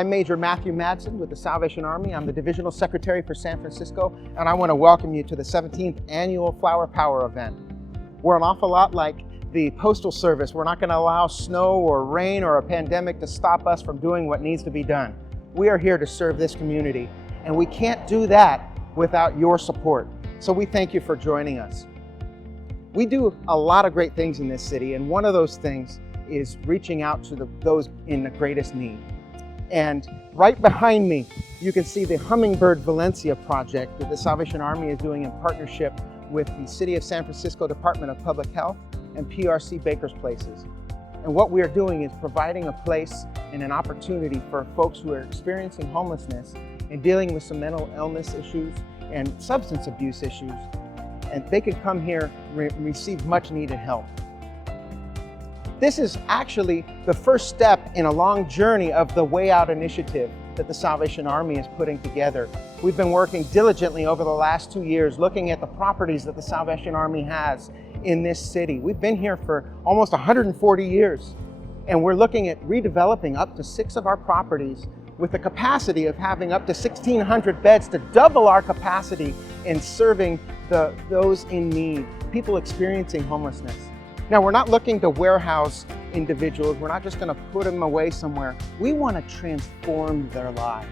I'm Major Matthew Madsen with the Salvation Army. I'm the Divisional Secretary for San Francisco, and I want to welcome you to the 17th Annual Flower Power event. We're an awful lot like the Postal Service. We're not going to allow snow or rain or a pandemic to stop us from doing what needs to be done. We are here to serve this community, and we can't do that without your support. So we thank you for joining us. We do a lot of great things in this city, and one of those things is reaching out to those in the greatest need. And right behind me, you can see the Hummingbird Valencia project that the Salvation Army is doing in partnership with the City of San Francisco Department of Public Health and PRC Baker's Places. And what we are doing is providing a place and an opportunity for folks who are experiencing homelessness and dealing with some mental illness issues and substance abuse issues. And they can come here and receive much needed help. This is actually the first step in a long journey of the Way Out initiative that the Salvation Army is putting together. We've been working diligently over the last 2 years looking at the properties that the Salvation Army has in this city. We've been here for almost 140 years, and we're looking at redeveloping up to 6 of our properties with the capacity of having up to 1,600 beds to double our capacity in serving those in need, people experiencing homelessness. Now, we're not looking to warehouse individuals. We're not just going to put them away somewhere. We want to transform their lives.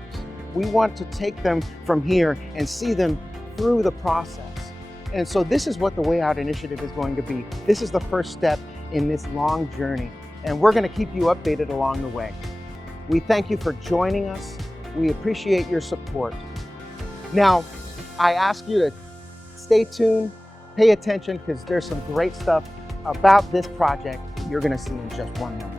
We want to take them from here and see them through the process. And so this is what the Way Out initiative is going to be. This is the first step in this long journey, and we're going to keep you updated along the way. We thank you for joining us. We appreciate your support. Now, I ask you to stay tuned, pay attention, because there's some great stuff about this project you're going to see in just one moment.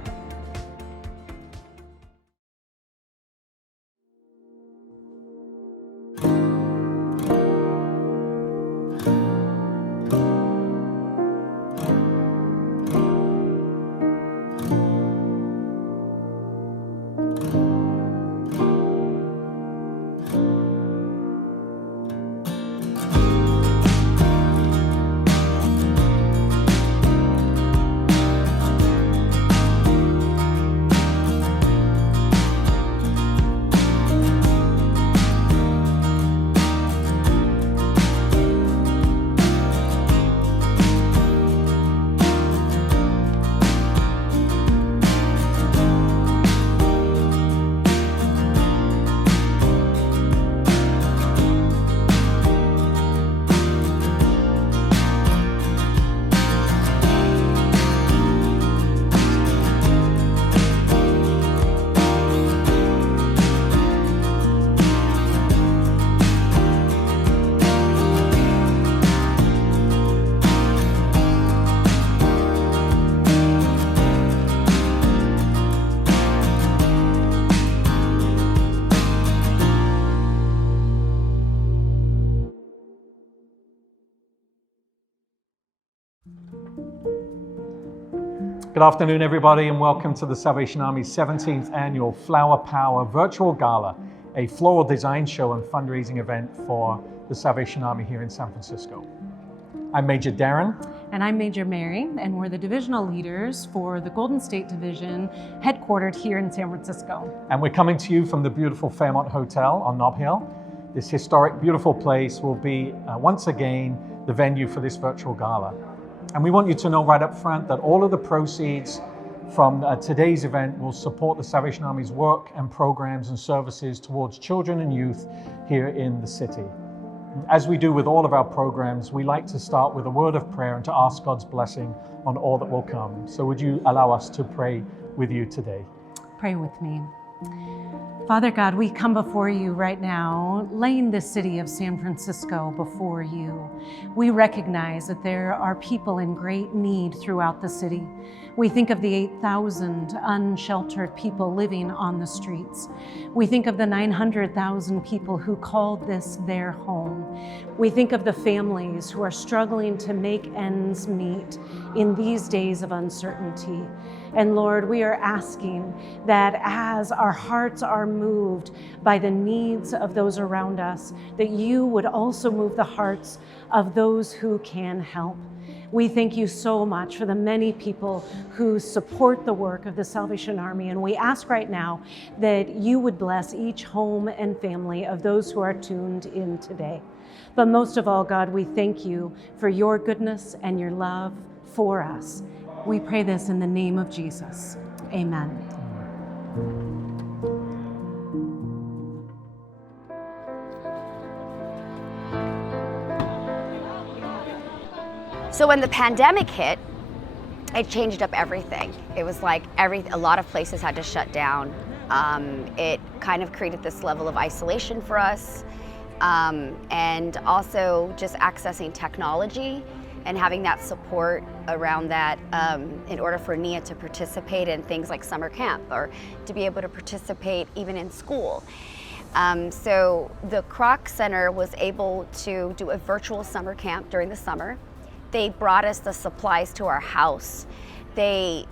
Good afternoon, everybody, and welcome to the Salvation Army's 17th Annual Flower Power Virtual Gala, a floral design show and fundraising event for the Salvation Army here in San Francisco. I'm Major Darren. And I'm Major Mary, and we're the divisional leaders for the Golden State Division, headquartered here in San Francisco. And we're coming to you from the beautiful Fairmont Hotel on Nob Hill. This historic, beautiful place will be, once again, the venue for this virtual gala. And we want you to know right up front that all of the proceeds from today's event will support the Salvation Army's work and programs and services towards children and youth here in the city. As we do with all of our programs, we like to start with a word of prayer and to ask God's blessing on all that will come. So would you allow us to pray with you today? Pray with me. Father God, we come before you right now, laying the city of San Francisco before you. We recognize that there are people in great need throughout the city. We think of the 8,000 unsheltered people living on the streets. We think of the 900,000 people who called this their home. We think of the families who are struggling to make ends meet in these days of uncertainty. And Lord, we are asking that as our hearts are moved by the needs of those around us, that you would also move the hearts of those who can help. We thank you so much for the many people who support the work of the Salvation Army, and we ask right now that you would bless each home and family of those who are tuned in today. But most of all, God, we thank you for your goodness and your love for us. We pray this in the name of Jesus. Amen. So when the pandemic hit, it changed up everything. It was like a lot of places had to shut down. It kind of created this level of isolation for us, and also just accessing technology and having that support around that in order for Nia to participate in things like summer camp or to be able to participate even in school. So the Kroc Center was able to do a virtual summer camp during the summer. They brought us the supplies to our house. I'm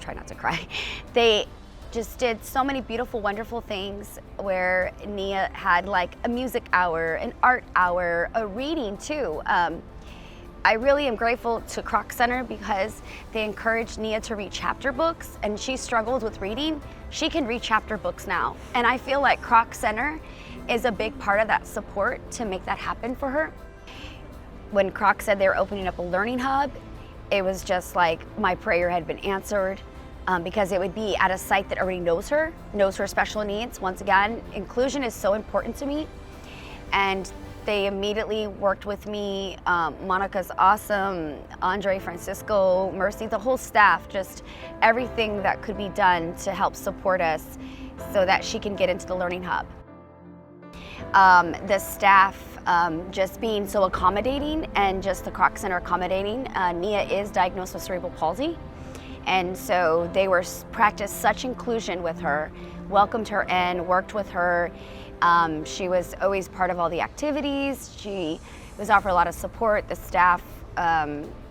trying not to cry. They just did so many beautiful, wonderful things where Nia had like a music hour, an art hour, a reading too. I really am grateful to Kroc Center because they encouraged Nia to read chapter books, and she struggled with reading. She can read chapter books now. And I feel like Kroc Center is a big part of that support to make that happen for her. When Kroc said they were opening up a learning hub, it was just like my prayer had been answered, because it would be at a site that already knows her special needs. Once again, inclusion is so important to me. And they immediately worked with me. Monica's awesome, Andre, Francisco, Mercy, the whole staff, just everything that could be done to help support us so that she can get into the learning hub. The staff just being so accommodating, and just the Kroc Center accommodating. Nia is diagnosed with cerebral palsy, and so they practiced such inclusion with her, welcomed her in, worked with her. She was always part of all the activities. She was offered a lot of support. The staff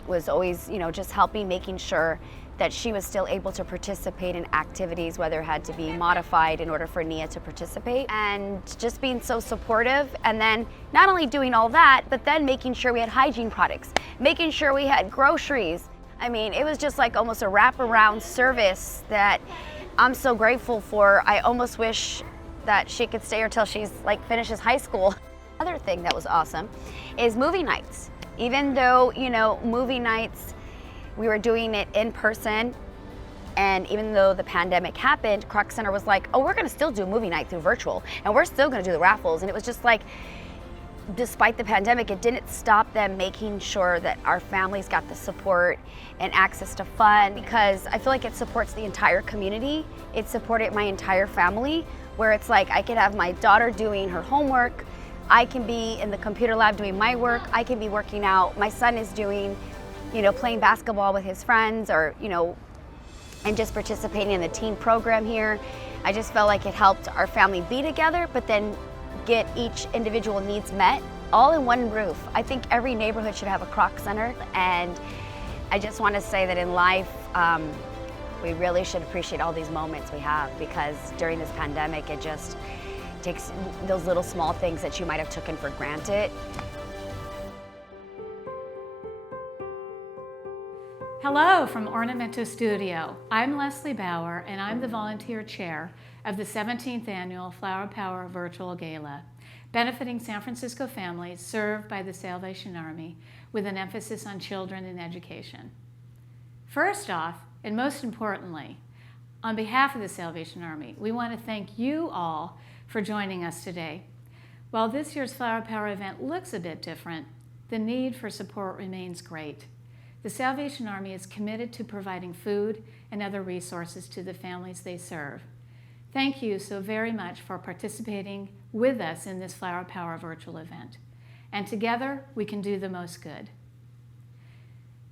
was always, just helping, making sure that she was still able to participate in activities, whether it had to be modified in order for Nia to participate, and just being so supportive. And then not only doing all that, but then making sure we had hygiene products, making sure we had groceries. I mean, it was just like almost a wraparound service that I'm so grateful for. I almost wish that she could stay until she's finishes high school. Another thing that was awesome is movie nights. Even though, movie nights, we were doing it in person, and even though the pandemic happened, Kroc Center was like, oh, we're gonna still do movie night through virtual, and we're still gonna do the raffles. And it was just like, despite the pandemic, it didn't stop them making sure that our families got the support and access to fun, because I feel like it supports the entire community. It supported my entire family, where it's like I could have my daughter doing her homework, I can be in the computer lab doing my work, I can be working out, my son is doing playing basketball with his friends, or, and just participating in the teen program here. I just felt like it helped our family be together, but then get each individual needs met, all in one roof. I think every neighborhood should have a Kroc Center, and I just want to say that in life, we really should appreciate all these moments we have, because during this pandemic, it just takes those little small things that you might have taken for granted. Hello from Ornamento Studio. I'm Leslie Bauer, and I'm the volunteer chair of the 17th Annual Flower Power Virtual Gala, benefiting San Francisco families served by the Salvation Army with an emphasis on children and education. First off, and most importantly, on behalf of the Salvation Army, we want to thank you all for joining us today. While this year's Flower Power event looks a bit different, the need for support remains great. The Salvation Army is committed to providing food and other resources to the families they serve. Thank you so very much for participating with us in this Flower Power virtual event. And together, we can do the most good.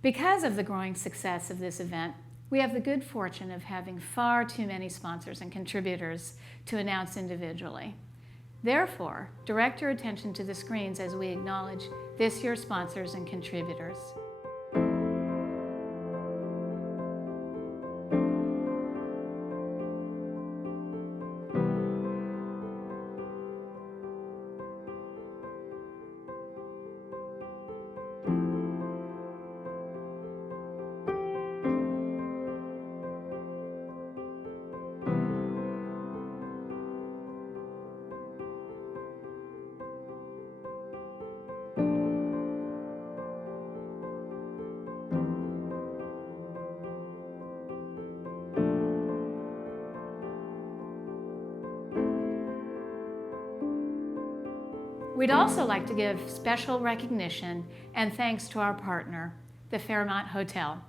Because of the growing success of this event, we have the good fortune of having far too many sponsors and contributors to announce individually. Therefore, direct your attention to the screens as we acknowledge this year's sponsors and contributors. We'd also like to give special recognition and thanks to our partner, the Fairmont Hotel.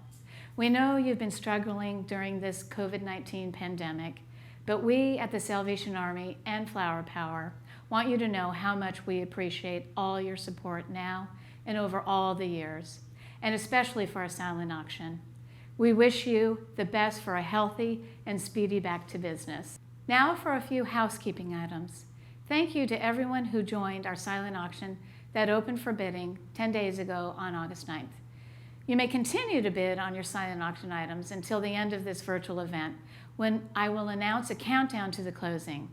We know you've been struggling during this COVID-19 pandemic, but we at the Salvation Army and Flower Power want you to know how much we appreciate all your support now and over all the years, and especially for our silent auction. We wish you the best for a healthy and speedy back to business. Now for a few housekeeping items. Thank you to everyone who joined our silent auction that opened for bidding 10 days ago on August 9th. You may continue to bid on your silent auction items until the end of this virtual event, when I will announce a countdown to the closing.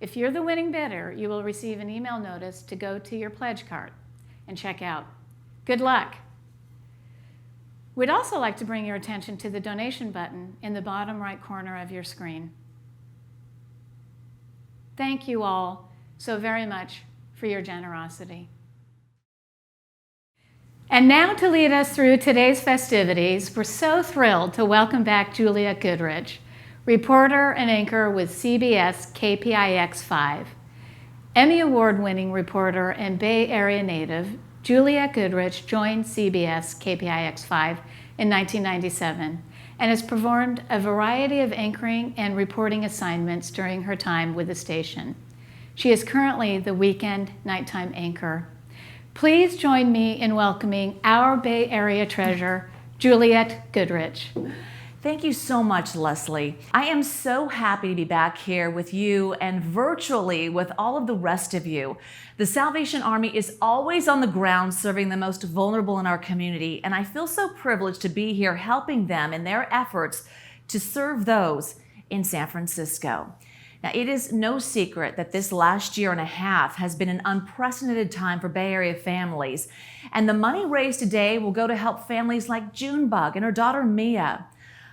If you're the winning bidder, you will receive an email notice to go to your pledge cart and check out. Good luck. We'd also like to bring your attention to the donation button in the bottom right corner of your screen. Thank you all so very much for your generosity. And now to lead us through today's festivities, we're so thrilled to welcome back Juliette Goodrich, reporter and anchor with CBS KPIX5. Emmy Award-winning reporter and Bay Area native, Juliette Goodrich joined CBS KPIX5 in 1997 and has performed a variety of anchoring and reporting assignments during her time with the station. She is currently the weekend nighttime anchor. Please join me in welcoming our Bay Area treasure, Juliette Goodrich. Thank you so much, Leslie. I am so happy to be back here with you and virtually with all of the rest of you. The Salvation Army is always on the ground serving the most vulnerable in our community, and I feel so privileged to be here helping them in their efforts to serve those in San Francisco. Now, it is no secret that this last year and a half has been an unprecedented time for Bay Area families, and the money raised today will go to help families like Junebug and her daughter Mia.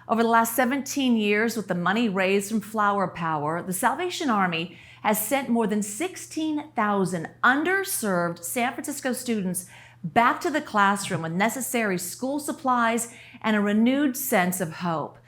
Over the last 17 years, with the money raised from Flower Power, the Salvation Army has sent more than 16,000 underserved San Francisco students back to the classroom with necessary school supplies and a renewed sense of hope.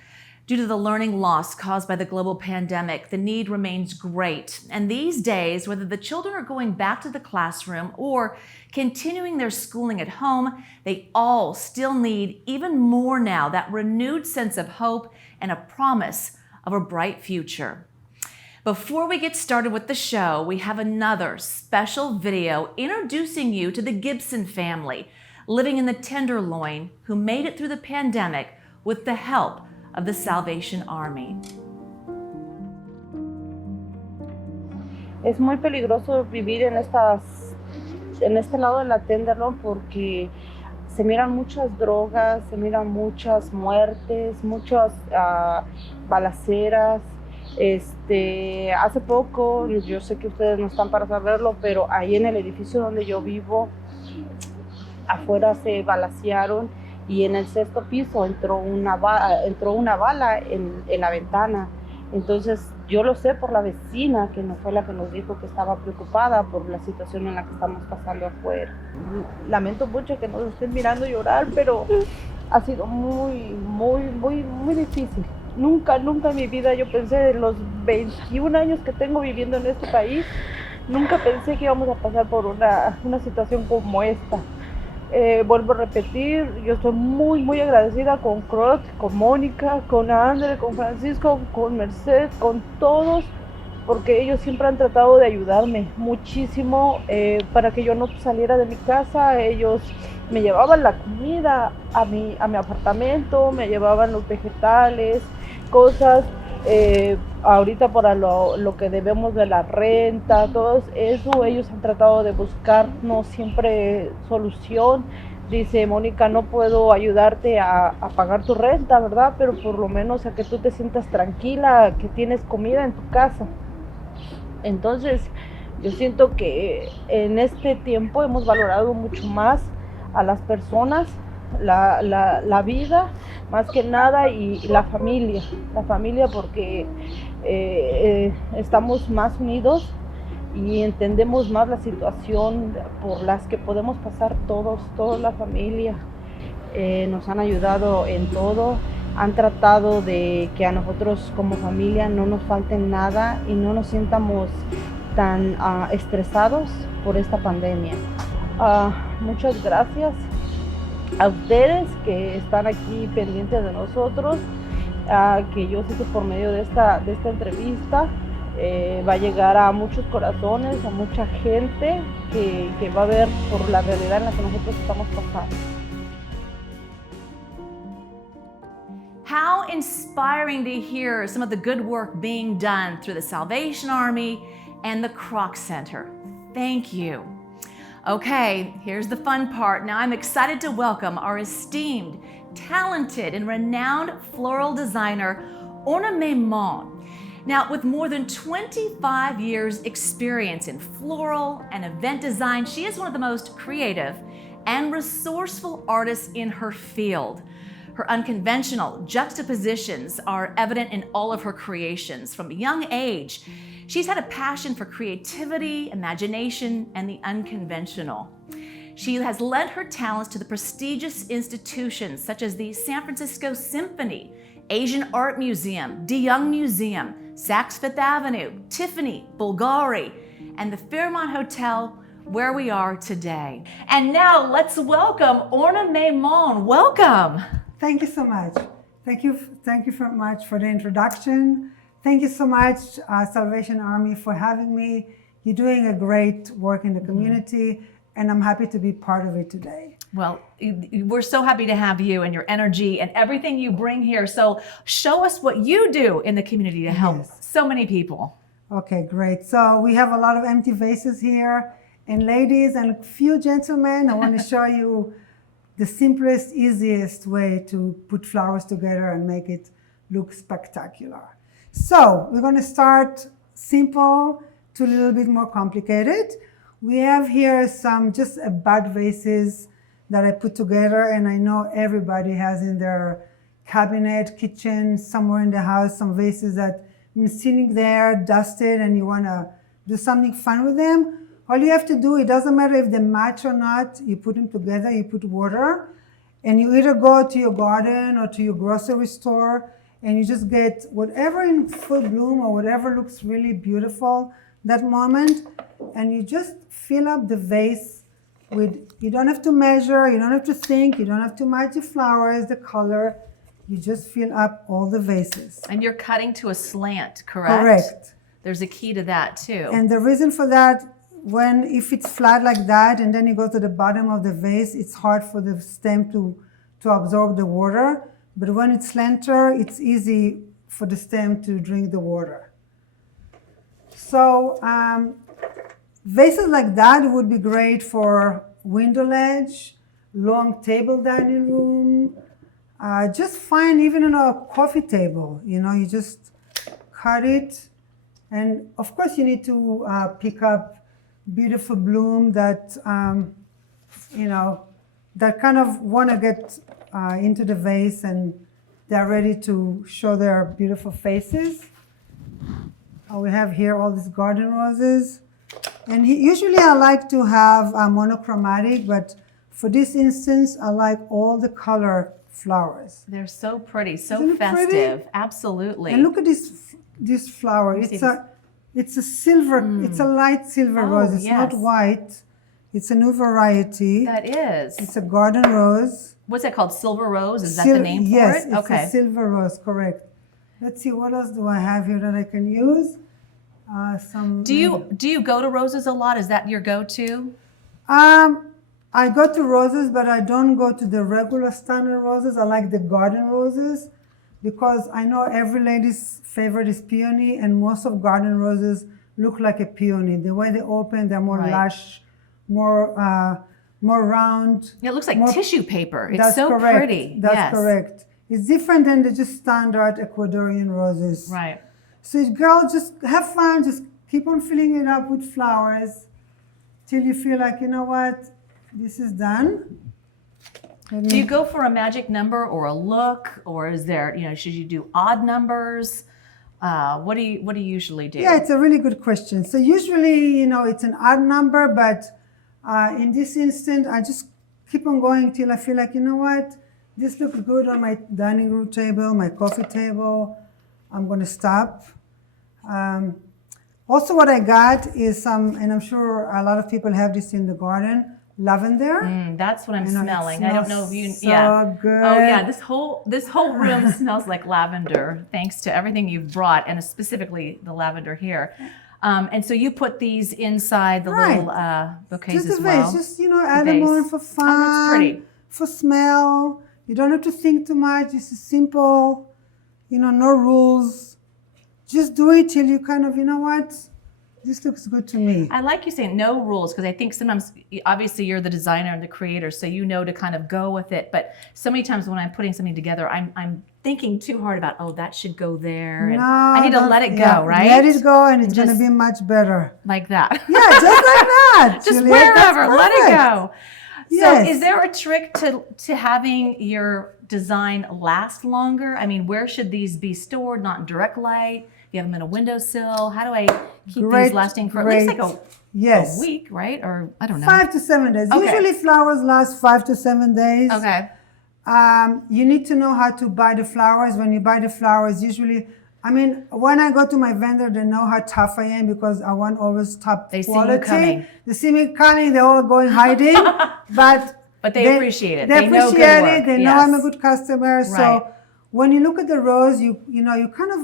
Due to the learning loss caused by the global pandemic, the need remains great. And these days, whether the children are going back to the classroom or continuing their schooling at home, they all still need even more now that renewed sense of hope and a promise of a bright future. Before we get started with the show, we have another special video introducing you to the Gibson family living in the Tenderloin who made it through the pandemic with the help of the Salvation Army. Es muy peligroso vivir en este lado de la Tenderloin porque se miran muchas drogas, se miran muchas muertes, muchas balaceras. Hace poco, yo sé que ustedes no están para saberlo, pero ahí en el edificio donde yo vivo, afuera se balacearon y en el 6º piso entró una bala en la ventana. Entonces yo lo sé por la vecina, que no fue la que nos dijo que estaba preocupada por la situación en la que estamos pasando afuera. Lamento mucho que nos estén mirando llorar, pero ha sido muy difícil. Nunca en mi vida yo pensé, en los 21 años que tengo viviendo en este país, nunca pensé que íbamos a pasar por una situación como esta. Vuelvo a repetir, yo estoy muy agradecida con Croc, con Mónica, con Andre, con Francisco, con Merced, con todos, porque ellos siempre han tratado de ayudarme muchísimo para que yo no saliera de mi casa. Ellos me llevaban la comida a mi apartamento, me llevaban los vegetales, cosas. Ahorita para lo que debemos de la renta, todo eso, ellos han tratado de buscarnos siempre solución. Dice Mónica, no puedo ayudarte a pagar tu renta, ¿verdad? Pero por lo menos a que tú te sientas tranquila, que tienes comida en tu casa. Entonces, yo siento que en este tiempo hemos valorado mucho más a las personas, la vida, más que nada, y la familia porque estamos más unidos y entendemos más la situación por las que podemos pasar toda la familia. Nos han ayudado en todo, han tratado de que a nosotros como familia no nos falte nada y no nos sientamos tan estresados por esta pandemia. Muchas gracias a ustedes que están aquí pendientes de nosotros, que yo sé que por medio de esta entrevista va a llegar a muchos corazones, a mucha gente que va a ver por la realidad en la que nosotros estamos pasando. How inspiring to hear some of the good work being done through the Salvation Army and the Kroc Center. Thank you. Okay, here's the fun part. Now I'm excited to welcome our esteemed, talented, and renowned floral designer, Orna Maimon. Now, with more than 25 years experience in floral and event design, she is one of the most creative and resourceful artists in her field. Her unconventional juxtapositions are evident in all of her creations. From a young age, she's had a passion for creativity, imagination, and the unconventional. She has lent her talents to the prestigious institutions such as the San Francisco Symphony, Asian Art Museum, De Young Museum, Saks Fifth Avenue, Tiffany, Bulgari, and the Fairmont Hotel, where we are today. And now let's welcome Orna Maimon. Welcome. Thank you so much. Thank you very much for the introduction. Thank you so much, Salvation Army, for having me. You're doing a great work in the community, and I'm happy to be part of it today. Well, we're so happy to have you and your energy and everything you bring here. So show us what you do in the community to help so many people. Okay, great. So we have a lot of empty vases here, and ladies and a few gentlemen. I want to show you the simplest, easiest way to put flowers together and make it look spectacular. So we're going to start simple to a little bit more complicated. We have here some just bud vases that I put together, and I know everybody has in their cabinet, kitchen, somewhere in the house, some vases that been sitting there, dusted, and you want to do something fun with them. All you have to do, it doesn't matter if they match or not, you put them together, you put water, and you either go to your garden or to your grocery store, and you just get whatever in full bloom or whatever looks really beautiful that moment, and you just fill up the vase with, you don't have to measure, you don't have to think, you don't have to match the flowers, the color, you just fill up all the vases. And you're cutting to a slant, correct? Correct. There's a key to that too. And the reason for that, if it's flat like that and then you go to the bottom of the vase, it's hard for the stem to absorb the water. But when it's slanter, it's easy for the stem to drink the water. So vases like that would be great for window ledge, long table dining room, just fine even on a coffee table. You know, you just cut it. And of course you need to pick up beautiful bloom that, you know, that kind of want to get into the vase and they're ready to show their beautiful faces. We have here all these garden roses. And usually I like to have monochromatic, but for this instance, I like all the color flowers. They're so pretty, so Isn't it festive. pretty? Absolutely. And look at this flower. It's a silver, it's a light silver rose. It's not white. It's a new variety. That is. It's a garden rose. What's that called? Silver rose? Is that the name for it? Yes, it's a silver rose, correct. Let's see, what else do I have here that I can use? Do you go to roses a lot? Is that your go-to? I go to roses, but I don't go to the regular standard roses. I like the garden roses because I know every lady's favorite is peony, and most of garden roses look like a peony. The way they open, they're more lush, more round. It looks like tissue paper. It's That's so correct. pretty. That's correct. It's different than the just standard Ecuadorian roses. Right. So girl, just have fun. Just keep on filling it up with flowers till you feel like, you know what, this is done. Do you go for a magic number or a look, or is there, you know, should you do odd numbers? What do you usually do? Yeah, it's a really good question. So usually, you know, it's an odd number, but in this instant, I just keep on going till I feel like, you know what, this looks good on my dining room table, my coffee table. I'm going to stop. Also, what I got is some, and I'm sure a lot of people have this in the garden, lavender. That's what I'm You know, it smelling. I don't know if you. smells so Yeah. good. Oh yeah. This whole room smells like lavender, thanks to everything you've brought, and specifically the lavender here. And so you put these inside the Right. little bouquets Just as a well. vase, just add them on vase. for Oh, fun, that's pretty. for smell. You don't have to think too much. It's simple, no rules. Just do it till you kind of, what? This looks good to me. I like you saying no rules, because I think sometimes, obviously you're the designer and the creator, so you know to kind of go with it. But so many times when I'm putting something together, I'm thinking too hard about, oh, that should go there. And I need to let it go, right? Let it go, and it's going to just be much better. Like that. Yeah, just like that. Just Juliet, wherever, that's let it perfect. go. Yes. So is there a trick to having your design last longer? I mean, where should these be stored? Not in direct light? You have them in a windowsill? How do I keep these lasting for at least like a week, right? Or I don't know. 5 to 7 days. Okay. Usually flowers last 5 to 7 days. Okay. You need to know how to buy the flowers. When you buy the flowers, usually, when I go to my vendor, they know how tough I am because I want always top They see quality. you coming. They see me coming, they're all going hiding. But they appreciate it. They know good appreciate work. it. They know I'm a good customer. Right. So when you look at the rose, you kind of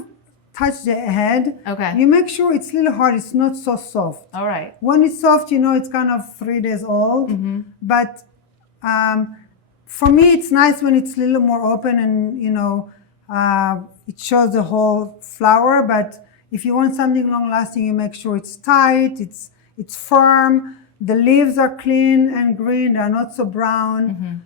touch the head. Okay. You make sure it's a little hard. It's not so soft. All right. When it's soft, it's kind of 3 days old. Mm-hmm. But for me, it's nice when it's a little more open and, it shows the whole flower. But if you want something long lasting, you make sure it's tight, it's firm, the leaves are clean and green, they're not so brown.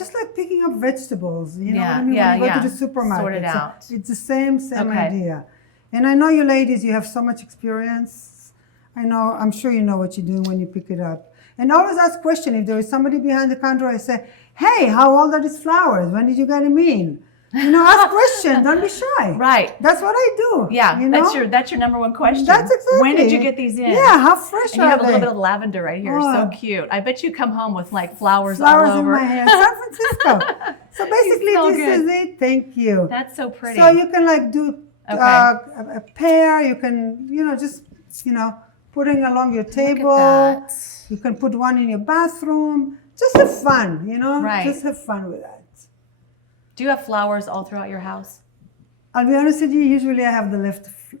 Just like picking up vegetables, you know what I mean? Yeah, when you go to the supermarket. Sort it So out. it's the same Okay. idea. And I know you ladies, you have so much experience. I'm sure you know what you're doing when you pick it up. And always ask question. If there is somebody behind the counter, I say, hey, how old are these flowers? When did you get them in? Ask questions. Don't be shy. Right. That's what I do. Yeah. That's your number one question. That's exactly. When did you get these in? Yeah. How fresh And you are have a they? little bit of lavender right here. Oh. So cute. I bet you come home with like flowers Flowers all over. in my hair. San Francisco. So basically, so this good. is it. Thank you. That's so pretty. So you can do Okay. a pair. You can just putting along your table. Look at that. You can put one in your bathroom. Just have fun, Right. Just have fun with that. Do you have flowers all throughout your house? I'll be honest with you. Usually, I have the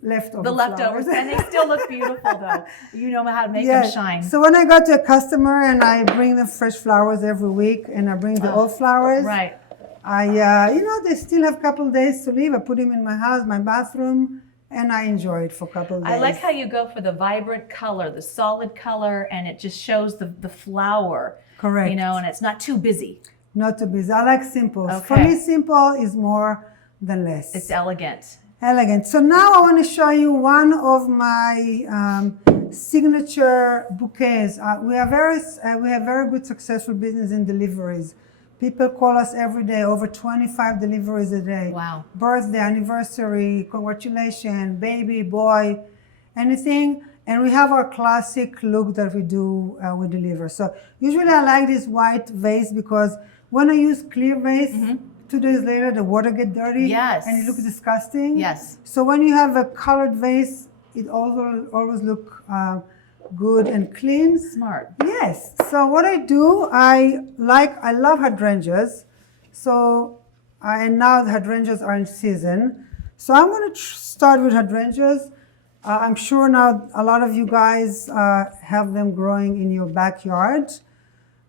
leftover. The leftovers, flowers. and they still look beautiful though. You know how to make Yeah. them shine. So when I go to a customer and I bring them fresh flowers every week, and I bring the old flowers, Right. they still have a couple days to leave. I put them in my house, my bathroom, and I enjoy it for a couple of days. I like how you go for the vibrant color, the solid color, and it just shows the flower. Correct. And it's not too busy. Not too busy. I like simple. For Okay. me, simple is more than less. It's elegant. Elegant. So now I want to show you one of my signature bouquets. We have very good successful business in deliveries. People call us every day, over 25 deliveries a day. Wow. Birthday, anniversary, congratulations, baby, boy, anything. And we have our classic look that we we deliver. So usually I like this white vase because when I use clear vase, 2 days later the water get dirty. Yes. And it looks disgusting. Yes. So when you have a colored vase, it always look good and clean. Smart. Yes. So what I do, I love hydrangeas. So, and now the hydrangeas are in season. So I'm going to start with hydrangeas. I'm sure now a lot of you guys have them growing in your backyard.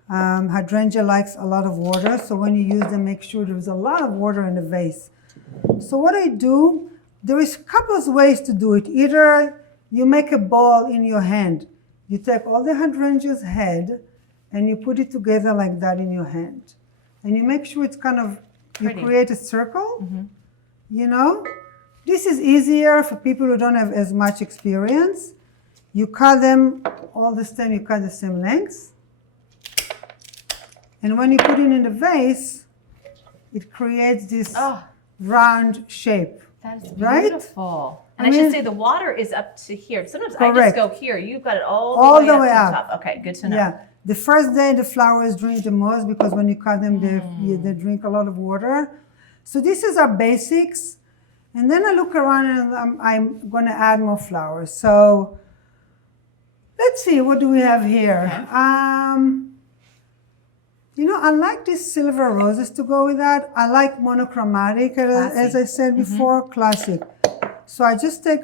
Hydrangea likes a lot of water. So when you use them, make sure there's a lot of water in the vase. So what I do, there is a couple of ways to do it. Either you make a ball in your hand. You take all the hydrangea's head and you put it together like that in your hand. And you make sure it's kind of, Pretty. you create a circle, This is easier for people who don't have as much experience. You cut them all the same, you cut the same lengths. And when you put it in the vase, it creates this round shape. That is Right? beautiful. I And I should mean- say the water is up to here. Sometimes I Correct. just go here. You've got it all All the way up to the top. Okay, good to know. Yeah. The first day the flowers drink the most because when you cut them, they drink a lot of water. So this is our basics. And then I look around and I'm going to add more flowers. So let's see, what do we have here? You know, I like these silver roses to go with that. I like monochromatic, as I said before, classic. So I just take,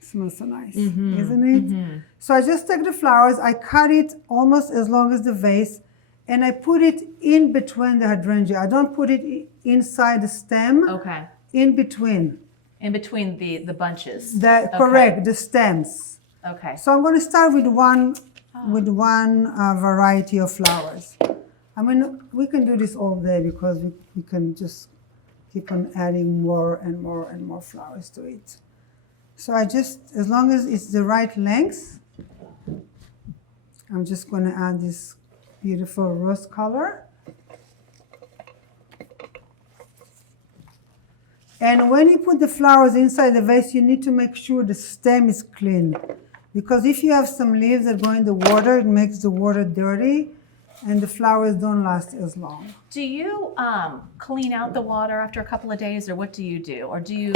smells so nice, isn't it? So I just take the flowers, I cut it almost as long as the vase, and I put it in between the hydrangea. I don't put it inside the stem. Okay. In between. In between the bunches. Correct, the stems. Okay. So I'm going to start with one variety of flowers. I mean, we can do this all day because we can just keep on adding more and more and more flowers to it. So I just, as long as it's the right length, I'm just going to add this beautiful rose color. And when you put the flowers inside the vase, you need to make sure the stem is clean. Because if you have some leaves that go in the water, it makes the water dirty and the flowers don't last as long. Do you clean out the water after a couple of days, or what do you do? Or do you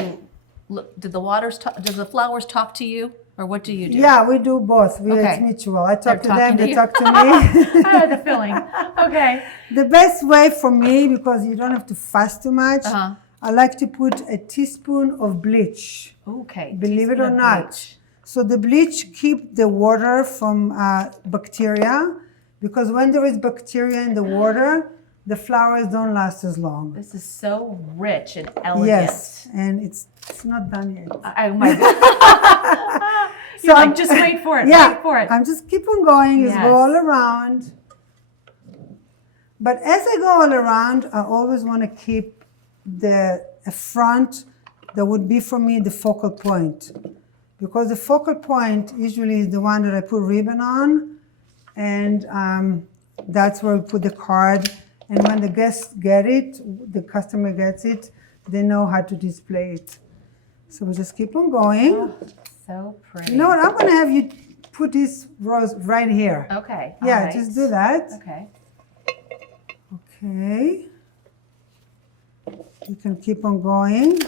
look? Does the flowers talk to you, or what do you do? Yeah, we do both. Okay. It's mutual. I talk to They're them, talking to they you. talk to me. I had the feeling. Okay. The best way for me, because you don't have to fuss too much, I like to put a teaspoon of bleach. Okay. Believe it or Teaspoon of not. bleach. So the bleach keep the water from bacteria, because when there is bacteria in the water, the flowers don't last as long. This is so rich and elegant. Yes, and it's not done yet. Oh my God. You're like, just wait for it. Yeah, wait for it. I'm just keep on going. Just go all around. But as I go all around, I always want to keep a front that would be for me the focal point. Because the focal point usually is the one that I put ribbon on, and that's where we put the card. And when the guests get it, the customer gets it, they know how to display it. So we just keep on going. Oh, so pretty. You know what? I'm going to have you put this rose right here. Okay. Yeah, all right. just do that. Okay. Okay. You can keep on going.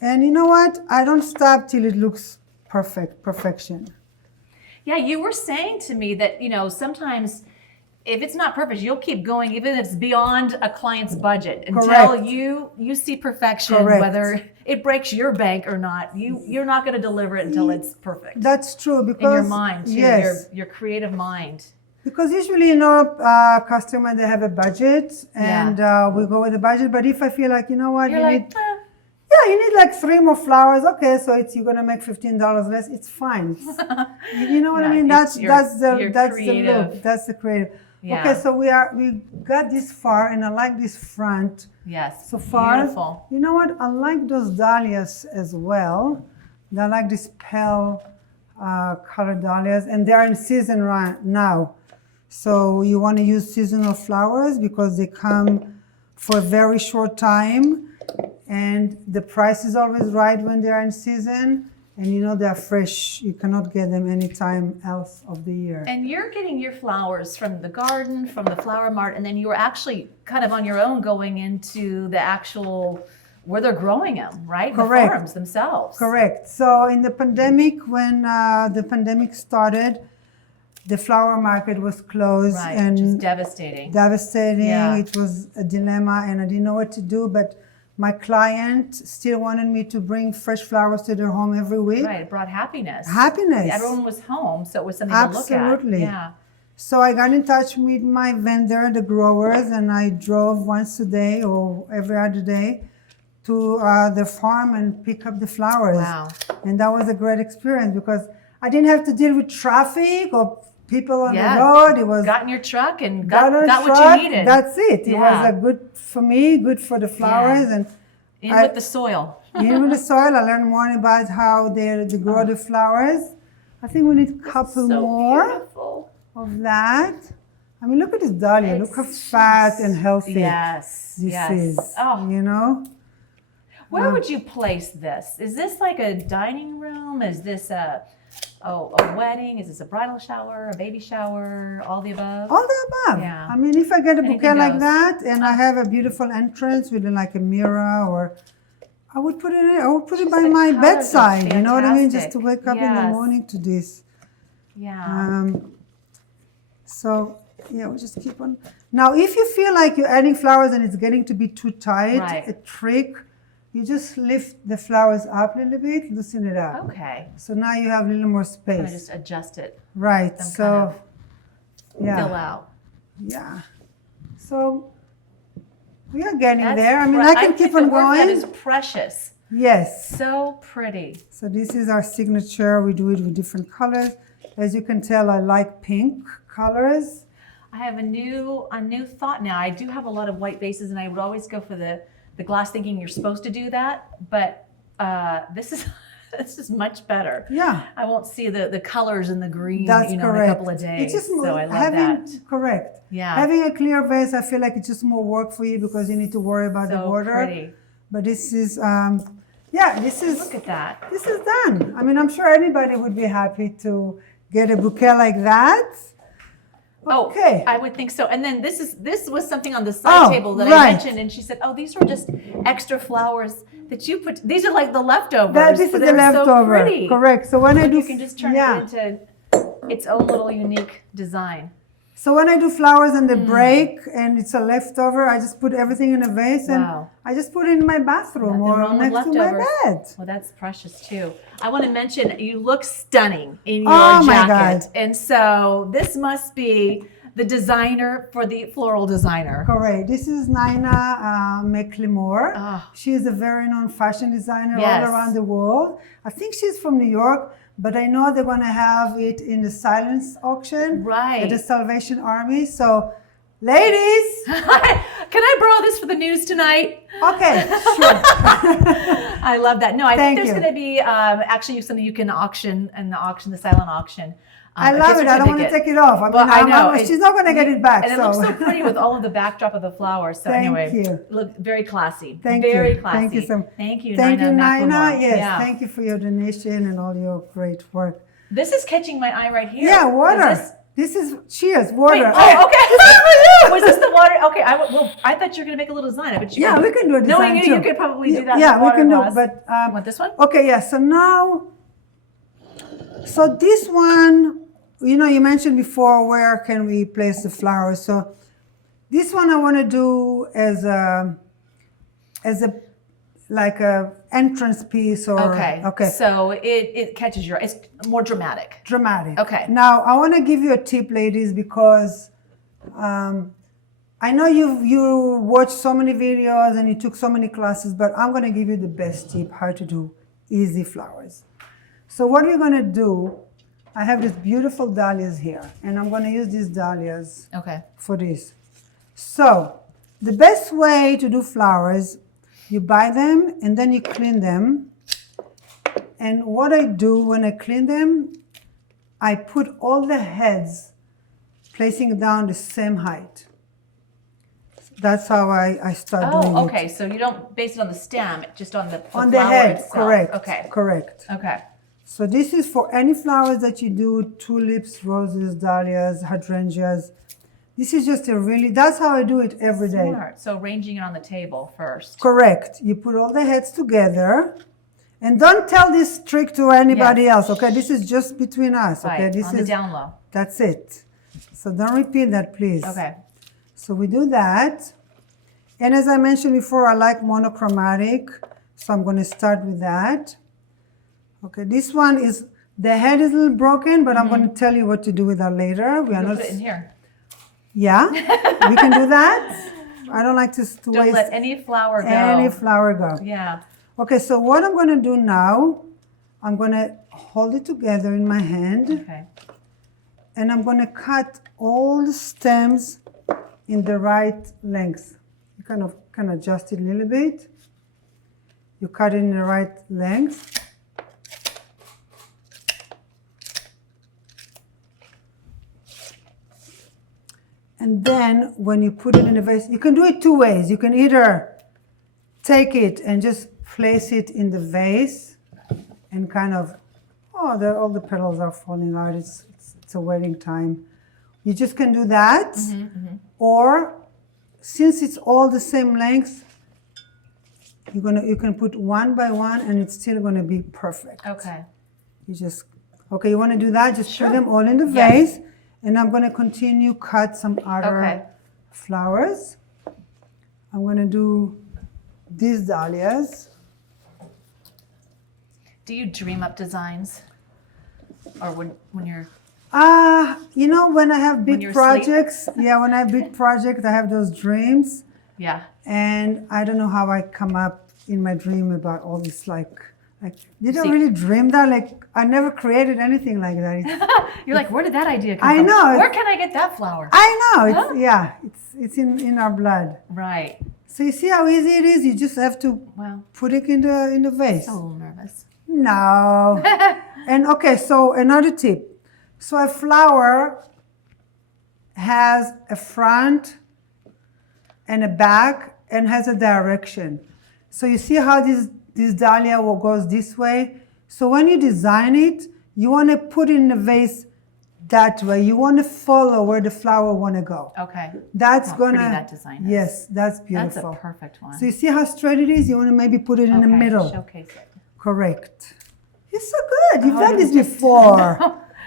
And you know what? I don't stop till it looks perfection. Yeah, you were saying to me that, sometimes if it's not perfect, you'll keep going even if it's beyond a client's budget until Correct. you see perfection, Correct. whether it breaks your bank or not. You're not going to deliver it until it's perfect. That's true, because in your mind, too, yes, your creative mind. because usually customer, they have a budget, and we go with the budget. But if I feel like, you know what, You're you like, need, you need like 3 more flowers. Okay, so you're gonna make $15 less. It's fine. You know what I mean? That's the creative. look. That's the creative. Yeah. Okay, so we got this far, and I like this front. Yes. So far, Beautiful. you know what? I like those dahlias as well. I like these pale colored dahlias, and they're in season right now. So you want to use seasonal flowers because they come for a very short time, and the price is always right when they are in season, and they're fresh. You cannot get them any time else of the year. And you're getting your flowers from the garden, from the flower mart, and then you were actually kind of on your own going into the actual where they're growing them, right? Correct. The farms themselves. Correct. So in the pandemic, when the pandemic started, the flower market was closed, Right, and which is devastating. devastating. Yeah. It was a dilemma, and I didn't know what to do. But my client still wanted me to bring fresh flowers to their home every week. Right, it brought happiness. Happiness. Everyone was home, so it was something Absolutely. to look at. Yeah. So I got in touch with my vendor, the growers, and I drove once a day or every other day to the farm and pick up the flowers. Wow. And that was a great experience because I didn't have to deal with traffic or people on Yeah. the road. It was Got in your truck and got on got truck, what you needed. That's it. It Yeah. was a good for me, good for the flowers, and In with the soil. in with the soil. I learned more about how they grow the flowers. I think we need a couple So more beautiful. of that. I mean, look at this dahlia. Look how It's fat and healthy Yes. this yes. is. Oh. Where would you place this? Is this like a dining room? Is this a a wedding? Is this a bridal shower, a baby shower, all the above? All the above. Yeah. I mean, if I get a bouquet Anything like goes. that and I have a beautiful entrance with like a mirror, or I would put it by The my colors are bedside. You know what I mean? Just to fantastic. wake up in the Yes. morning to this. Yeah. So yeah, we just keep on. Now, if you feel like you're adding flowers and it's getting to be too tight, Right. a trick, you just lift the flowers up a little bit, loosen it up. Okay. So now you have a little more Kind of space. just adjust it. Right. Them So kind yeah, Fill out. yeah. So we are getting That's there. I mean, pre- I can think keep the on word for that going. is precious. Yes. So pretty. So this is our signature. We do it with different colors. As you can tell, I like pink colors. I have a new thought now. I do have a lot of white vases, and I would always go for the glass, thinking you're supposed to do that. But this is this is much better. Yeah. I won't see the colors and the green, That's in correct. a couple of days. It's just So I love having, that. Correct. Yeah. Having a clear vase, I feel like it's just more work for you because you need to worry about the So border. pretty. But this is, yeah, this is Look at that. this is done. I mean, I'm sure anybody would be happy to get a bouquet like that. Okay. Oh, I would think so. And then this was something on the side Oh, table that I right. mentioned, and she said, "Oh, these were just extra flowers that you put. These are like the leftovers. This is but the they were so leftover. pretty. Correct. So when I Like do, you can just turn yeah. it into its own little unique design. So when I do flowers and they break and it's a leftover, I just put everything in a vase and Wow. I just put it in my bathroom Nothing or wrong with next to my leftovers. bed. Well, that's precious too. I want to mention you look stunning in your Oh, my jacket, God. and so this must be the designer for the floral designer. Correct. This is Nina McLemore. Oh. She is a very known fashion designer Yes. all around the world. I think she's from New York, but I know they're going to have it in the silence auction Right. at the Salvation Army. So, ladies, Can I borrow this for the news tonight? okay, sure. I love that. No, I Thank think there's you. going to be actually something you can auction in the silent auction. I a love gift it. I don't want to certificate. take it off. I mean, Well, I know. she's not going to get it back. And it so. looks so pretty with all of the backdrop of the flowers. So Thank anyway, you. look very classy. Thank very you. classy. Thank you so Thank you, Thank you, Nina. Nina. McLemore. Yes, Yeah. thank you for your donation and all your great work. This is catching my eye right here. Yeah, water. Is This is cheers, Wait, water. oh, okay. Was this the water? Okay, I thought you were gonna make a little design. But Yeah, we can do a design knowing you, too. you could probably do that. Yeah, in we the can do. water vase. But You want this one? okay, yeah. So now, so this one, you know, you mentioned before where can we place the flowers. So this one I want to do as a like a entrance piece or Okay. So it catches your. It's more dramatic. dramatic. Okay. Now I want to give you a tip, ladies, because I know you watched so many videos and you took so many classes, but I'm going to give you the best tip how to do easy flowers. So what we're going to do, I have these beautiful dahlias here, and I'm going to use these dahlias Okay. for this. So the best way to do flowers, you buy them and then you clean them. And what I do when I clean them, I put all the heads placing down the same height. That's how I start doing Oh, it. okay. So you don't base it on the stem, just on the On the flower head, itself. correct. Okay. Correct. Okay. So this is for any flowers that you do, tulips, roses, dahlias, hydrangeas. This is just a really, that's how I do it every day. Smart. So arranging it on the table first. Correct. You put all the heads together. And don't tell this trick to anybody else, okay? This is just between us, okay? Right. This On is the down low. That's it. So don't repeat that, please. Okay. So we do that. And as I mentioned before, I like monochromatic. So I'm going to start with that. Okay, this one is, the head is a little broken, but I'm going to tell you what to do with that later. We are You'll not. put it in here. Yeah, we can do that. I don't like to Don't waste let any flower go. any flower go. Yeah. Okay, so what I'm going to do now, I'm going to hold it together in my hand. Okay. And I'm going to cut all the stems in the right length. You kind of can adjust it a little bit. You cut it in the right length. And then when you put it in a vase, you can do it two ways. You can either take it and just place it in the vase and kind of Oh, all the petals are falling out. It's a wedding time. You just can do that. Or since it's all the same length, you can put one by one and it's still gonna be perfect. Okay. You wanna do that? Just put them all in the vase. And I'm gonna continue cut some other flowers. I'm gonna do these dahlias. Do you dream up designs? Or when you're... When I have big you're projects, when I have big projects, I have those dreams. Yeah. And I don't know how I come up in my dream about all this, did I really dream that? I never created anything like that. You're like, where did that idea come I from? know. Where can I get that flower? I know. It's in our blood. Right. So you see how easy it is? You just have to put it in the vase. I'm a little nervous. No. And okay, so another tip. So a flower has a front and a back and has a direction. So you see how this dahlia goes this way? So when you design it, you want to put it in the vase that way. You want to follow where the flower want to go. Okay. That's pretty that design is. Yes, that's beautiful. That's a perfect one. So you see how straight it is? You want to maybe put it in the middle. Showcase it. Correct. You're so good. You've done this before.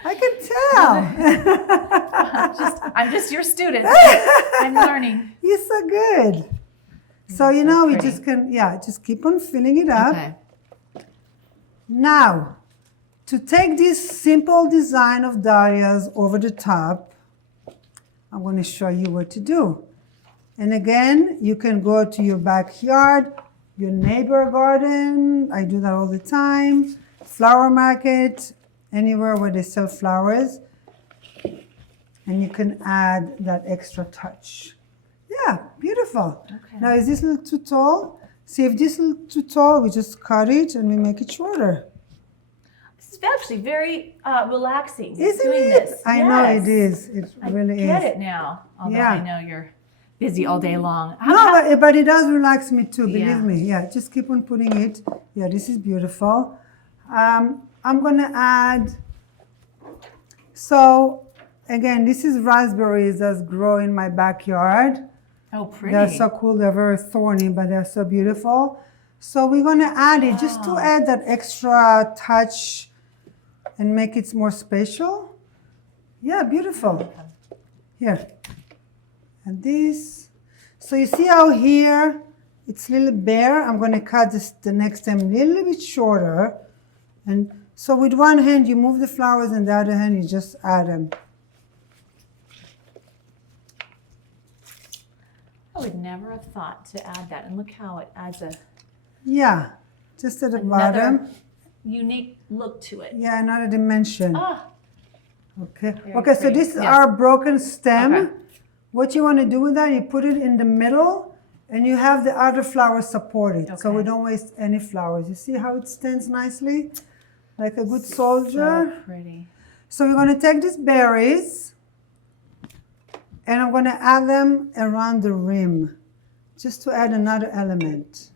I can tell. I'm just your student. I'm learning. You're so good. So we just can, just keep on filling it up. Okay. Now, to take this simple design of dahlias over the top, I'm going to show you what to do. And again, you can go to your backyard, your neighbor garden. I do that all the time. Flower market, anywhere where they sell flowers. And you can add that extra touch. Yeah, beautiful. Okay. Now, is this a little too tall? See, if this is a little too tall, we just cut it and we make it shorter. This is actually very relaxing. Isn't doing it? This. I know it is. It really is. I get it now. Although I know you're busy all day long. But it does relax me too, believe Yeah. me. Yeah, just keep on putting it. Yeah, this is beautiful. I'm going to add, so again, this is raspberries that grow in my backyard. Oh, pretty. They're so cool. They're very thorny, but they're so beautiful. So we're going to add it just to add that extra touch and make it more spatial. Yeah, beautiful. Here. And this. So you see how here it's a little bare. I'm going to cut the next stem a little bit shorter. And so with one hand, you move the flowers, and the other hand, you just add them. I would never have thought to add that. And look how it adds Yeah, just at the another bottom. unique look to it. Yeah, another dimension. Ah, Okay. Very Okay, so pretty. this is Yes. our broken stem. Okay. What you want to do with that, you put it in the middle and you have the other flowers support it. So we Okay. don't waste any flowers. You see how it stands nicely? Like a good soldier. so pretty. So we're going to take these berries and I'm going to add them around the rim just to add another element.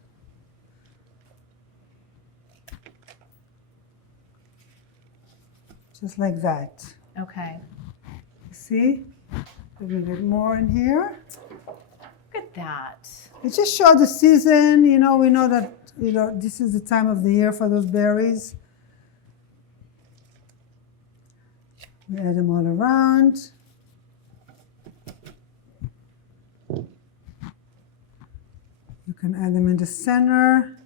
Just like that. Okay. See? A little bit more in here. Look at that. It just shows the season. We know that this is the time of the year for those berries. We add them all around. You can add them in the center.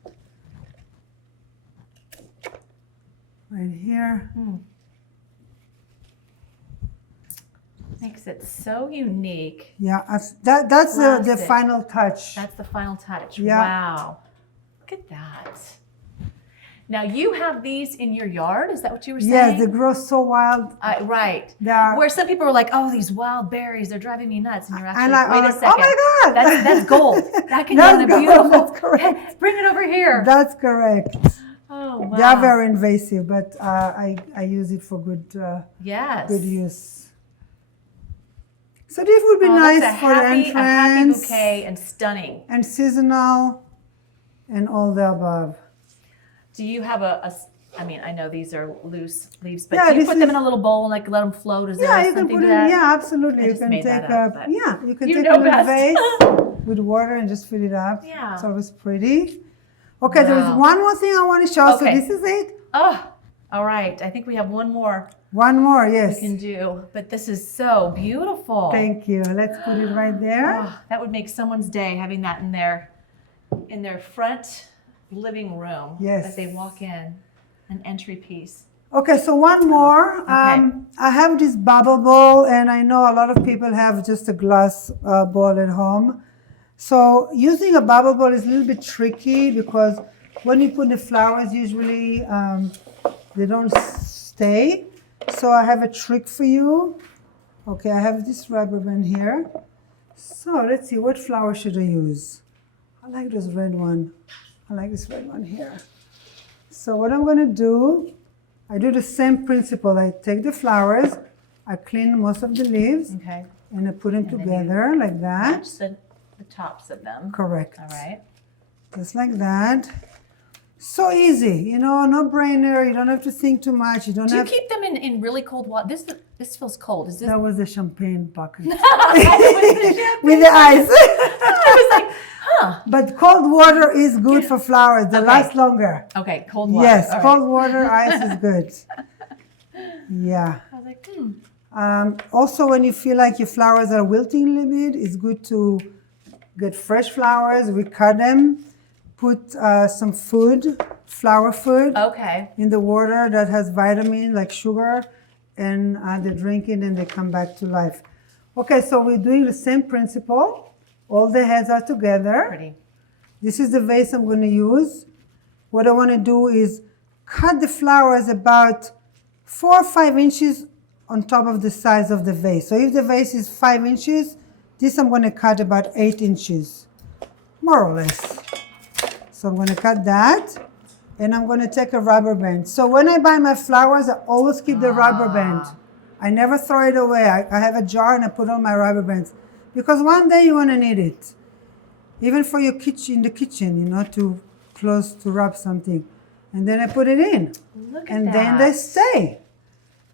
Right here. Makes it so unique. Yeah, that's the Classic. final touch. That's the final touch. Yeah. Wow. Look at that. Now you have these in your yard. Is that what you were saying? Yes, they grow so wild. Right. They are, Where some people are like, "Oh, these wild berries, they're driving me nuts," and you're actually, and I, wait a oh second. my God! That's gold. That can That's go in a gold, beautiful. that's correct. Bring it over here. That's correct. Oh wow. They are very invasive, but I use it for good yes. good use. So this would be nice that's for the a happy entrance bouquet and stunning. and seasonal and all the above. Do you have a I mean, I know these are loose leaves, but Yeah, do you this put them is- in a little bowl and like let them float? Is there Yeah, you can something put to it. that? Yeah, absolutely. I You just can made take that up, but yeah, you can you take know a little best. vase with water and just fill it up. Yeah. It's always pretty. Okay, there's Wow. one more thing I want to show. So Okay. this is it. Oh, all right. I think we have one more One more, we yes. can do, but this is so beautiful. Thank you. Let's put it right there. Oh, that would make someone's day having that in their front living room Yes. as they walk in, an entry piece. Okay, so one more. I have this bubble bowl, and I know a lot of people have just a glass bowl at home. So using a bubble bowl is a little bit tricky because when you put the flowers, usually they don't stay. So I have a trick for you. Okay, I have this rubber band here. So let's see, what flower should I use? I like this red one. I like this red one here. So what I'm gonna do, I do the same principle. I take the flowers, I clean most of the leaves, Okay. and I put them then you together like that. Match the tops of them. Correct. All right. Just like that. So easy, you know, no brainer. You don't have to think too much. You don't Do you have. keep them in really cold water? This feels cold. Is this? That was the champagne bucket I with the ice. was like, huh. But cold water is good for flowers. They Okay. last longer. Okay, cold water. Yes, All right. cold water, ice is good. Yeah. I was like, Also, when you feel like your flowers are wilting a little bit, it's good to get fresh flowers, recut them, put some food, flower food, okay. in the water that has vitamin like sugar, and they drink it and they come back to life. Okay, so we're doing the same principle. All the heads are together. Pretty. This is the vase I'm going to use. What I want to do is cut the flowers about 4 or 5 inches on top of the size of the vase. So if the vase is 5 inches, this I'm going to cut about 8 inches, more or less. So I'm going to cut that, and I'm going to take a rubber band. So when I buy my flowers, I always keep the rubber band. I never throw it away. I have a jar and I put all my rubber bands because one day you want to need it, even for your kitchen, the kitchen, you know, to close to rub something. And then I put it in, Look at and that. then they stay.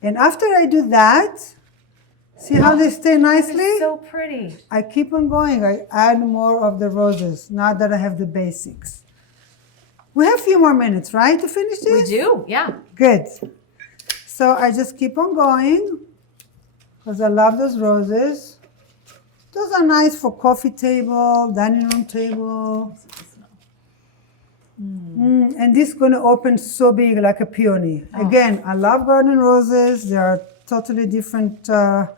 And after I do that, see how they stay nicely? They're so pretty. I keep on going. I add more of the roses now that I have the basics. We have a few more minutes, right, to finish We this? do, yeah. Good. So I just keep on going because I love those roses. Those are nice for coffee table, dining room table. And this is going to open so big like a peony. Again, I love garden roses. They are totally different a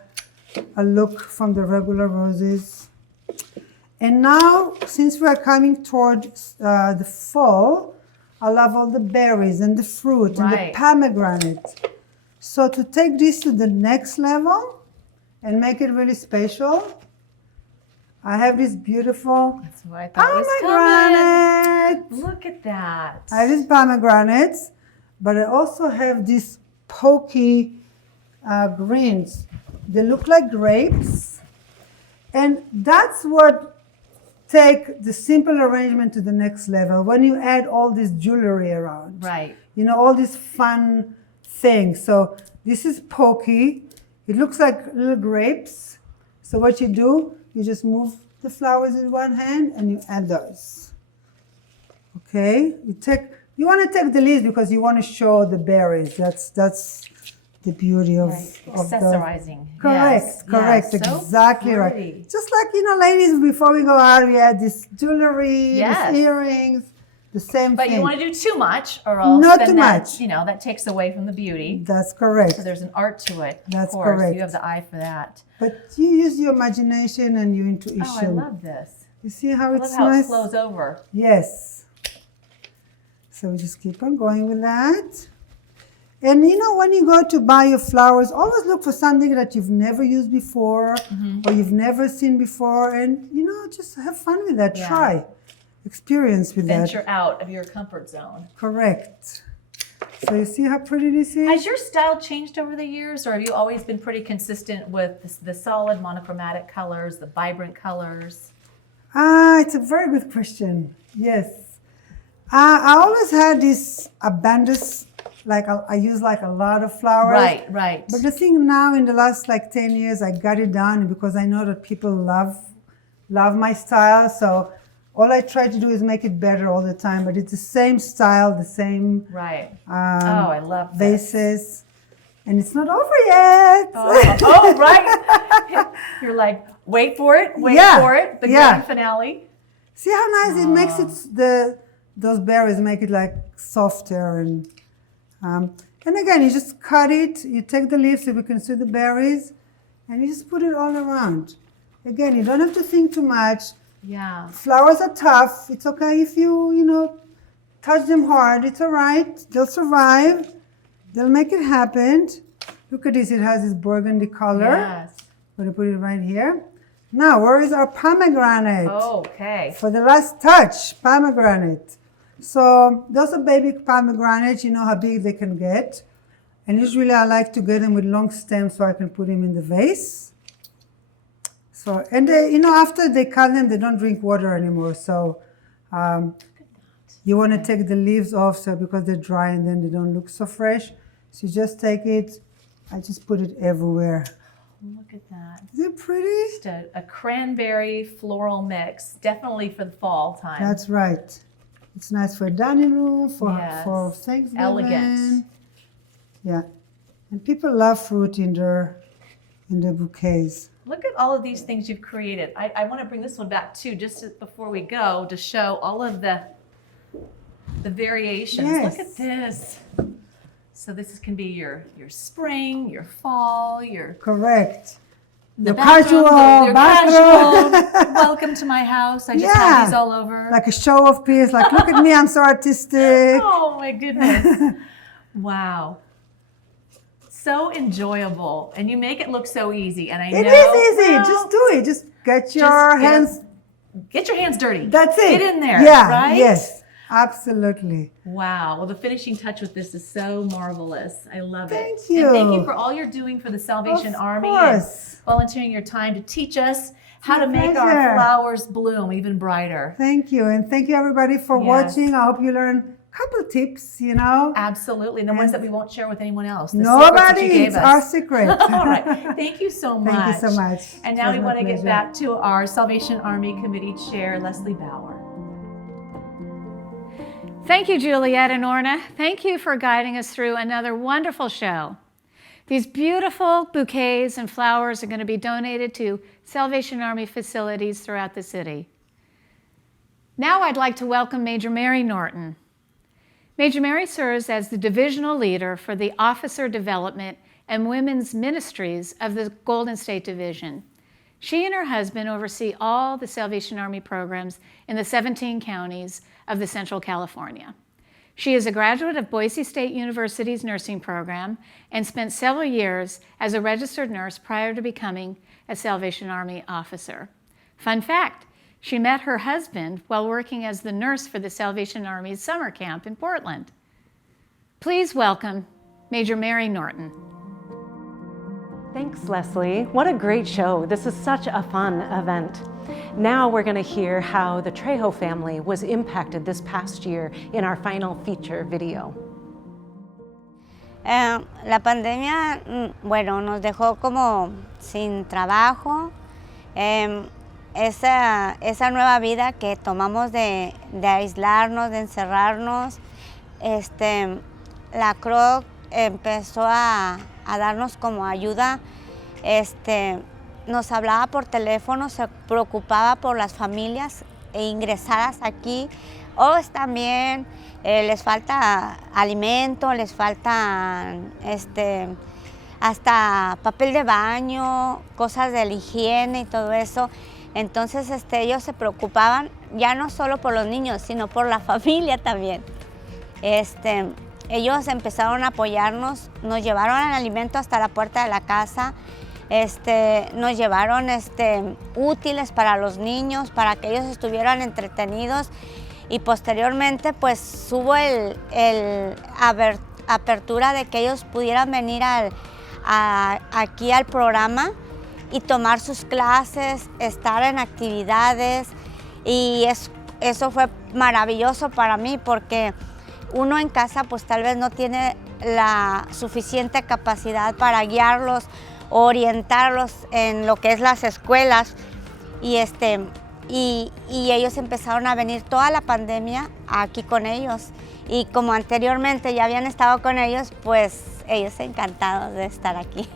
look from the regular roses. And now, since we are coming towards the fall, I love all the berries and the fruit and the Right. pomegranate. So to take this to the next level and make it really special, I have this beautiful That's what I thought was pomegranate. coming. Look at that. I have these pomegranates, but I also have these pokey greens. They look like grapes. And that's what take the simple arrangement to the next level. When you add all this jewelry around, Right. you know, all these fun things. So this is pokey. It looks like little grapes. So what you do, you just move the flowers in one hand and you add those. Okay, you want to take the leaves because you want to show the berries. That's the beauty of, Right. of the Accessorizing. correct, Yes. correct, Yes. So exactly pretty. right. Just like, you know, ladies, before we go out, we had this jewelry, Yes. these earrings, the same But thing. you want to do too much, or else Not then too that, much. you know, that takes away from the beauty. That's correct. So there's an art to it. That's of course. correct. You have the eye for that. But you use your imagination and your intuition. Oh, I love this. You see how I it's love how nice? it flows over. Yes. So we just keep on going with that. And you know, when you go to buy your flowers, always look for something that you've never used before or you've never seen before. And, you know, just have fun with that. Yeah. Try. Experience with that. Venture out of your comfort zone. Correct. So you see how pretty this is? Has your style changed over the years, or have you always been pretty consistent with the solid monochromatic colors, the vibrant colors? It's a very good question. Yes. I always had this abundance like I use like a lot of flowers. Right, right. But the thing now, in the last like 10 years, I got it down because I know that people love my style. So all I try to do is make it better all the time. But it's the same style, the same Right. I love this. vases. And it's not over yet. Oh, right. You're like, wait for it, wait for it. The grand finale. See how nice it makes it, those berries make it like softer. And again, you just cut it, you take the leaves so we can see the berries, and you just put it all around. Again, you don't have to think too much. Yeah. Flowers are tough. It's okay if you touch them hard. It's all right. They'll survive. They'll make it happen. Look at this. It has this burgundy color. Yes. I'm going to put it right here. Now, where is our pomegranate? Okay. For the last touch, pomegranate. So those are baby pomegranates. You know how big they can get. And usually I like to get them with long stems so I can put them in the vase. So, and they, after they cut them, they don't drink water anymore. So you want to take the leaves off because they're dry and then they don't look so fresh. So you just take it. I just put it everywhere. Look at that. Is it pretty? Just a cranberry floral mix, definitely for the fall time. That's right. It's nice for dining room, for Thanksgiving. Elegant. Yeah. And people love fruit in their bouquets. Look at all of these things you've created. I want to bring this one back too, just before we go, to show all of the variations. Yes. Look at this. So this can be your spring, your fall, your Correct. the Your bathroom, casual, your bathroom. casual. Welcome to my house. I just have these all over. Like a show of peace. Like, look at me, I'm so artistic. Oh my goodness. Wow. So enjoyable. And you make it look so easy. And I know It is easy. well, Just do it. Just get your hands. Get your hands dirty. That's it. Get in there. Yeah. Right? Yes. Absolutely. Wow. Well, the finishing touch with this is so marvelous. I love it. Thank you. And thank you for all you're doing for the Salvation Army and volunteering your time to teach us how to make our flowers bloom even brighter. Thank you. And thank you, everybody, for watching. I hope you learned a couple tips, Absolutely. And the ones that we won't share with anyone else. The Nobody. It's Our secret. All right. Thank you so much. Thank you so much. And now we want to get back to our Salvation Army Committee Chair, Leslie Bauer. Thank you, Juliet and Orna. Thank you for guiding us through another wonderful show. These beautiful bouquets and flowers are going to be donated to Salvation Army facilities throughout the city. Now I'd like to welcome Major Mary Norton. Major Mary serves as the divisional leader for the Officer Development and Women's Ministries of the Golden State Division. She and her husband oversee all the Salvation Army programs in the 17 counties of the Central California. She is a graduate of Boise State University's nursing program and spent several years as a registered nurse prior to becoming a Salvation Army officer. Fun fact, she met her husband while working as the nurse for the Salvation Army's summer camp in Portland. Please welcome Major Mary Norton. Thanks, Leslie. What a great show. This is such a fun event. Now we're going to hear how the Trejo family was impacted this past year in our final feature video. La pandemia, bueno, nos dejó como sin trabajo. Esa nueva vida que tomamos de aislarnos, de encerrarnos, la CROC empezó a darnos como ayuda, nos hablaba por teléfono, se preocupaba por las familias ingresadas aquí, o también les falta alimento, les falta hasta papel de baño, cosas de la higiene y todo eso. Entonces ellos se preocupaban ya no solo por los niños, sino por la familia también. Ellos empezaron a apoyarnos, nos llevaron el alimento hasta la puerta de la casa, nos llevaron útiles para los niños, para que ellos estuvieran entretenidos, y posteriormente pues hubo el apertura de que ellos pudieran venir aquí al programa y tomar sus clases, estar en actividades, y eso fue maravilloso para mí porque uno en casa pues tal vez no tiene la suficiente capacidad para guiarlos, orientarlos en lo que es las escuelas y ellos empezaron a venir toda la pandemia aquí con ellos y como anteriormente ya habían estado con ellos, pues ellos encantados de estar aquí.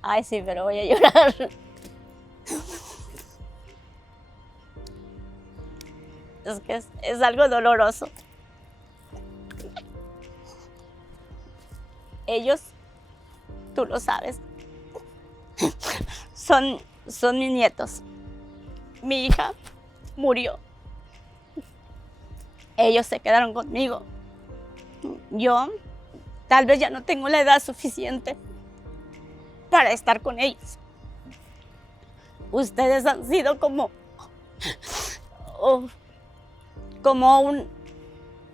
Ay, sí, pero voy a llorar. Es que es algo doloroso. Ellos, tú lo sabes, son mis nietos. Mi hija murió. Ellos se quedaron conmigo. Yo tal vez ya no tengo la edad suficiente para estar con ellos. Ustedes han sido como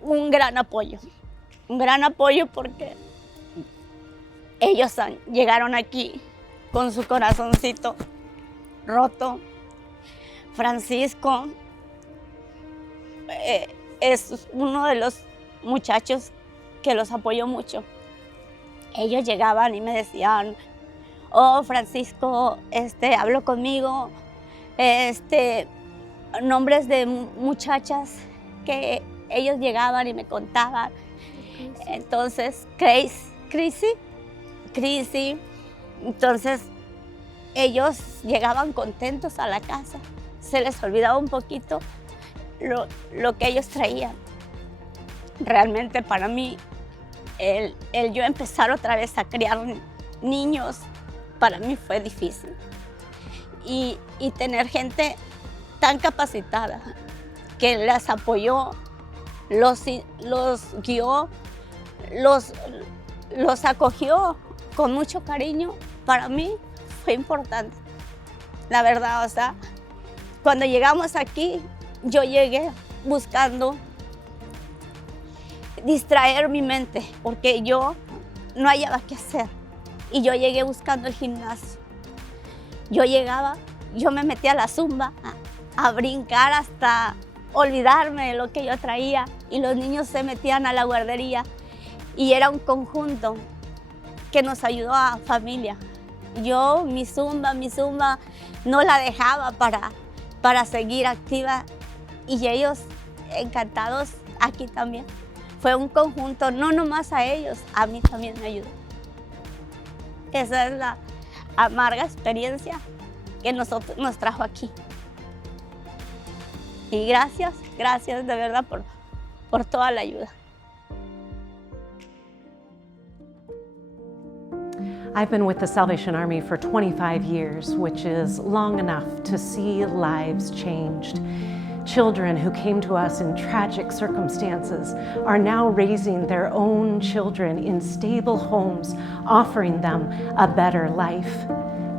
un gran apoyo. Un gran apoyo porque ellos llegaron aquí con su corazoncito roto. Francisco es uno de los muchachos que los apoyó mucho. Ellos llegaban y me decían, oh, Francisco, habló conmigo, nombres de muchachas que ellos llegaban y me contaban. Entonces, Chrissy. Entonces, ellos llegaban contentos a la casa. Se les olvidaba un poquito lo que ellos traían. Realmente para mí, el yo empezar otra vez a criar niños, para mí fue difícil. Y tener gente tan capacitada que las apoyó, los guió, los acogió con mucho cariño, para mí fue importante. La verdad, o sea, cuando llegamos aquí, yo llegué buscando distraer mi mente, porque yo no hallaba qué hacer. Y yo llegué buscando el gimnasio. Yo llegaba, yo me metía a la zumba, a brincar hasta olvidarme de lo que yo traía. Y los niños se metían a la guardería. Y era un conjunto que nos ayudó a familia. Yo, mi zumba no la dejaba para seguir activa. Y ellos encantados aquí también. Fue un conjunto, no nomás a ellos, a mí también me ayudó. Esa es la amarga experiencia que nos trajo aquí. Y gracias de verdad por toda la ayuda. I've been with the Salvation Army for 25 years, which is long enough to see lives changed. Children who came to us in tragic circumstances are now raising their own children in stable homes, offering them a better life.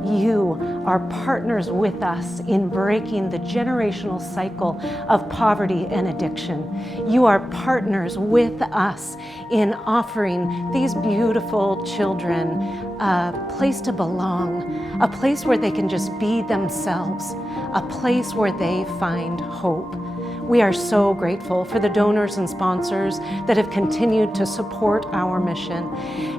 You are partners with us in breaking the generational cycle of poverty and addiction. You are partners with us in offering these beautiful children a place to belong, a place where they can just be themselves, a place where they find hope. We are so grateful for the donors and sponsors that have continued to support our mission.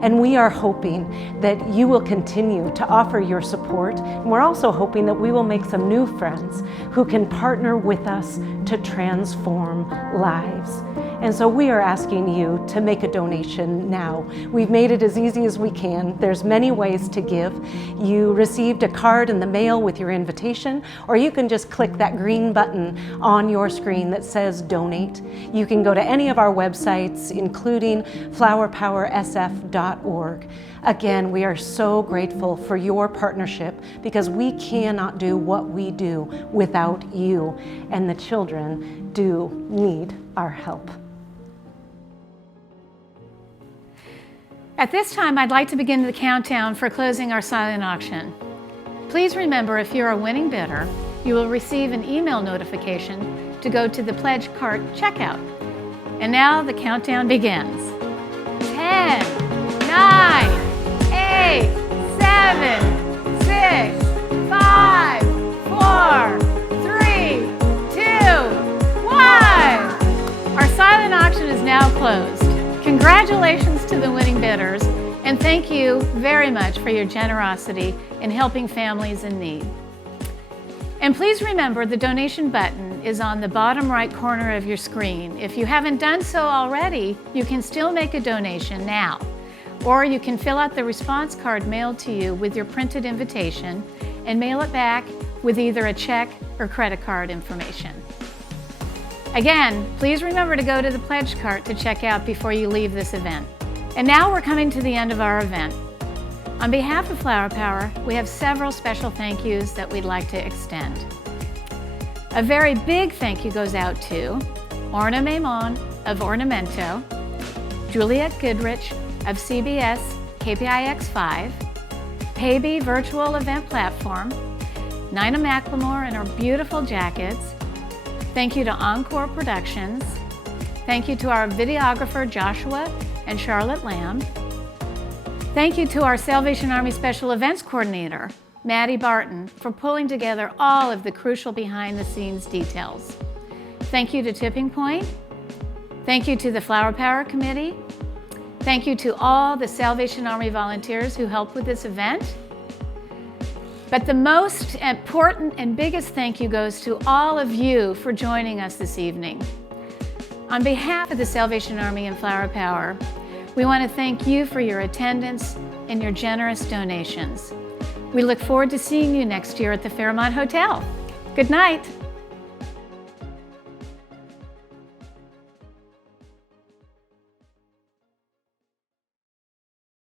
And we are hoping that you will continue to offer your support. And we're also hoping that we will make some new friends who can partner with us to transform lives. And so we are asking you to make a donation now. We've made it as easy as we can. There's many ways to give. You received a card in the mail with your invitation, or you can just click that green button on your screen that says donate. You can go to any of our websites, including flowerpowersf.org. Again, we are so grateful for your partnership because we cannot do what we do without you, and the children do need our help. At this time, I'd like to begin the countdown for closing our silent auction. Please remember, if you're a winning bidder, you will receive an email notification to go to the pledge cart checkout. And now the countdown begins. 10, 9, 8, 7, 6, 5, 4, 3, 2, now closed. Congratulations to the winning bidders, and thank you very much for your generosity in helping families in need. And please remember the donation button is on the bottom right corner of your screen. If you haven't done so already, you can still make a donation now. Or you can fill out the response card mailed to you with your printed invitation and mail it back with either a check or credit card information. Again, please remember to go to the pledge cart to check out before you leave this event. And now we're coming to the end of our event. On behalf of Flower Power, we have several special thank yous that we'd like to extend. A very big thank you goes out to Orna Maimon of Ornamento, Juliet Goodrich of CBS KPIX5, Paybe Virtual Event Platform, Nina McLemore and her beautiful jackets. Thank you to Encore Productions. Thank you to our videographer Joshua and Charlotte Lamb. Thank you to our Salvation Army Special Events Coordinator, Maddie Barton, for pulling together all of the crucial behind-the-scenes details. Thank you to Tipping Point. Thank you to the Flower Power Committee. Thank you to all the Salvation Army volunteers who helped with this event. But the most important and biggest thank you goes to all of you for joining us this evening. On behalf of the Salvation Army and Flower Power, we want to thank you for your attendance and your generous donations. We look forward to seeing you next year at the Fairmont Hotel. Good night.